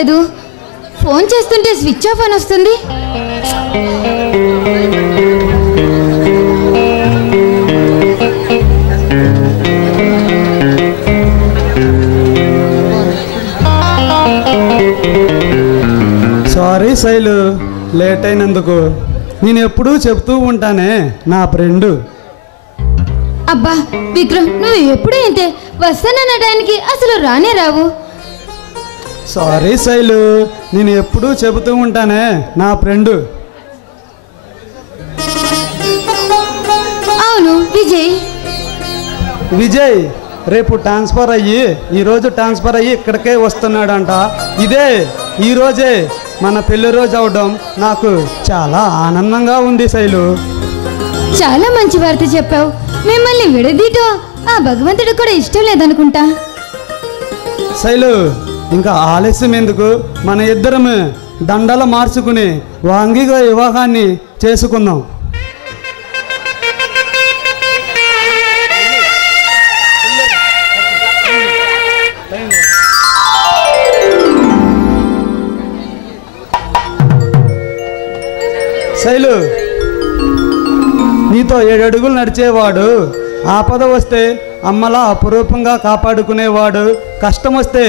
రాలేదు. ఫోన్ చేస్తుంటే switch off అని వస్తుంది. సారీ శైలు, లేట్ అయినందుకు. నేను ఎప్పుడూ చెప్తూ ఉంటానే నా ఫ్రెండు. అబ్బా విక్రమ్, నువ్వు ఎప్పుడూ ఇంతే, వస్తాననడానికి అసలు రానే రావు. సారీ శైలు, నేను ఎప్పుడూ చెబుతూ ఉంటానే నా ఫ్రెండు. అవును విజయ్. విజయ్ రేపు ట్రాన్స్ఫర్ అయ్యి ఈరోజు ట్రాన్స్ఫర్ అయ్యి ఇక్కడికే వస్తున్నాడంట. ఇదే ఈరోజే మన పెళ్లి రోజు అవడం నాకు చాలా ఆనందంగా ఉంది శైలు. చాలా మంచి వార్త చెప్పావు. మిమ్మల్ని విడదీయటం ఆ భగవంతుడికి కూడా ఇష్టం లేదనుకుంటా. శైలు, ఇంకా ఆలస్యం ఎందుకు, మన ఇద్దరం దండలు మార్చుకుని వాంగిగా వివాహాన్ని చేసుకుందాం. శైలు, నీతో 7 అడుగులు నడిచేవాడు, ఆపద వస్తే అమ్మలా అపురూపంగా కాపాడుకునేవాడు, కష్టం వస్తే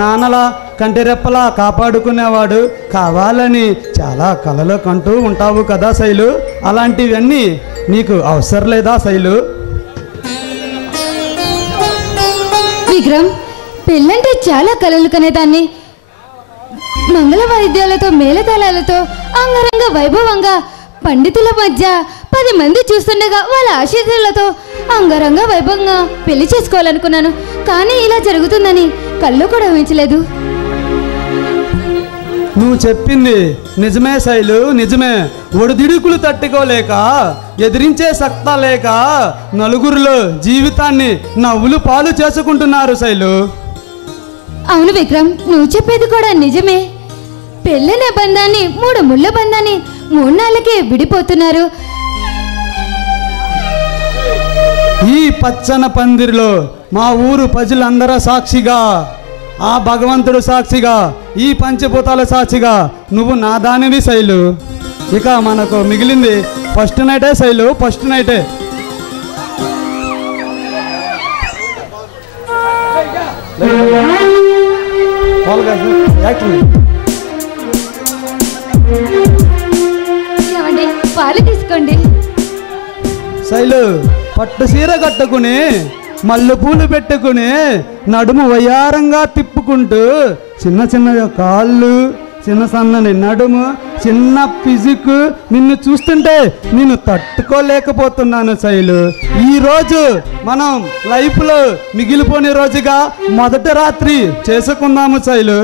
నాన్నలా కంటిరెప్పలా కాపాడుకునేవాడు కావాలని చాలా కలలు కంటూ ఉంటావు కదా శైలు. అలాంటివన్నీ నీకు అవసరం లేదా శైలు? విక్రమ్, పెళ్ళంటే చాలా కలలు కనేదాన్ని. మంగళ వాయిద్యాలతో, మేళతాళాలతో, అంగరంగ వైభవంగా, పండితుల మధ్య 10 మంది చూస్తుండగా వాళ్ళ ఆశీర్వాదాలతో అంగరంగ వైభవంగా పెళ్లి చేసుకోవాలనుకున్నాను. కానీ ఇలా జరుగుతుందని కళ్ళు కూడా ఊహించలేదు. నువ్వు చెప్పింది నిజమే శైలు, నిజమే. ఒడిదిడుకులు తట్టుకోలేక, ఎదిరించే సత్తా లేక నలుగురిలో జీవితాన్ని నవ్వులు పాలు చేసుకుంటున్నారు శైలు. అవును విక్రమ్, నువ్వు చెప్పేది కూడా నిజమే. పెళ్ళనే బంధాన్ని, 3 ముళ్ళ బంధాన్ని 3 నాళ్ళకే విడిపోతున్నారు. ఈ పచ్చన పందిరిలో మా ఊరు ప్రజలందరూ సాక్షిగా, ఆ భగవంతుడు సాక్షిగా, ఈ పంచభూతాల సాక్షిగా నువ్వు నా దానివి శైలు. ఇక మనకు మిగిలింది ఫస్ట్ నైటే శైలు, ఫస్ట్ నైటే. ఏమండి, పాలు తీసుకోండి. శైలు, పట్టు సీర కట్టుకుని, మల్లె పూలు పెట్టుకుని, నడుము వయ్యారంగా తిప్పుకుంటూ, చిన్న చిన్న కాళ్ళు, చిన్న సన్నని నడుము, చిన్న ఫిజిక్, నిన్ను చూస్తుంటే నేను తట్టుకోలేకపోతున్నాను శైలు. ఈరోజు మనం లైఫ్లో మిగిలిపోని రోజుగా మొదటి రాత్రి చేసుకుందాము శైలు.